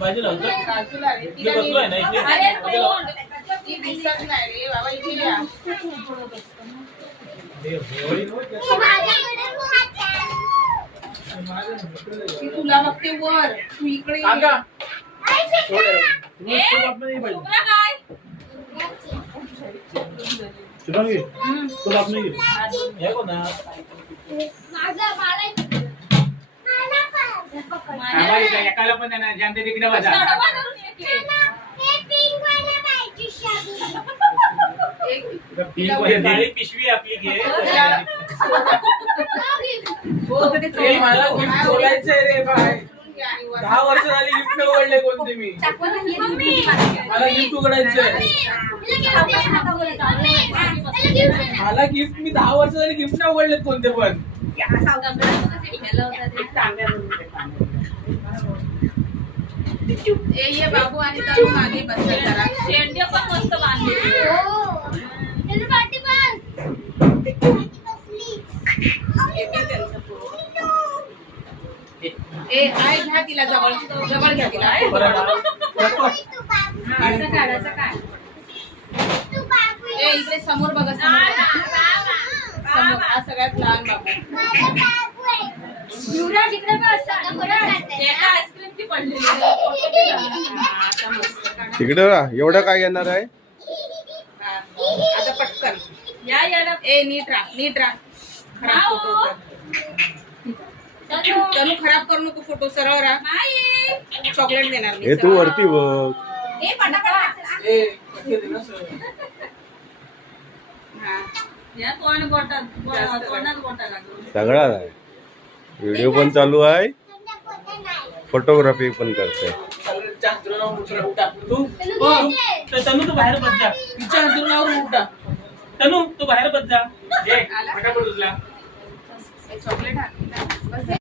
बाजूला बाजूला रे. मी बसलोय ना इथे. अरे कोण? ती दिसत नाही रे बाबा, इथे या. ती तुला बघते वर, तू इकडे ये. हे कोण आहे? एकाला पण नाही जानते तिकडे बजा. काळी पिशवी आपली घे. मला गिफ्ट बोलायचंय रे भाई. 10 वर्ष झाली गिफ्ट उघडले कोणते मी. मला गिफ्ट उघडायचंय. मला गिफ्ट मी 10 वर्ष झाली गिफ्ट नाही उघडलेत कोणते पण. ये बाबू आणि तनु मागे बसला जरा. शेंडे पण मस्त बांधले. ए आय घ्या तिला जवळ जवळ घ्या तिला. ए इकडे समोर बघा, समोर हा सगळ्यात लहान बाबू. आईस्क्रीमची पडलेली. तिकडे एवढं काय येणार आहे? आता पटकन या येडा. ए नीट राहा. खराब फोटो होतात. तनु खराब करू नको फोटो, सरळ राहा. नाही. चॉकलेट देणार मी. हे तू वरती बघ. ए पटापट. ए हा. या तोंड बोटात तोंडात बोटा लागलो. सगळा आहे. व्हिडिओ पण चालू आहे, फोटोग्राफी पण करते. तू तनु तू बाहेर बस जा. तिच्या अंतरुणावर उठा. तनु तू बाहेर बस जा. फटाफट उचला. चॉकलेट हात. बस.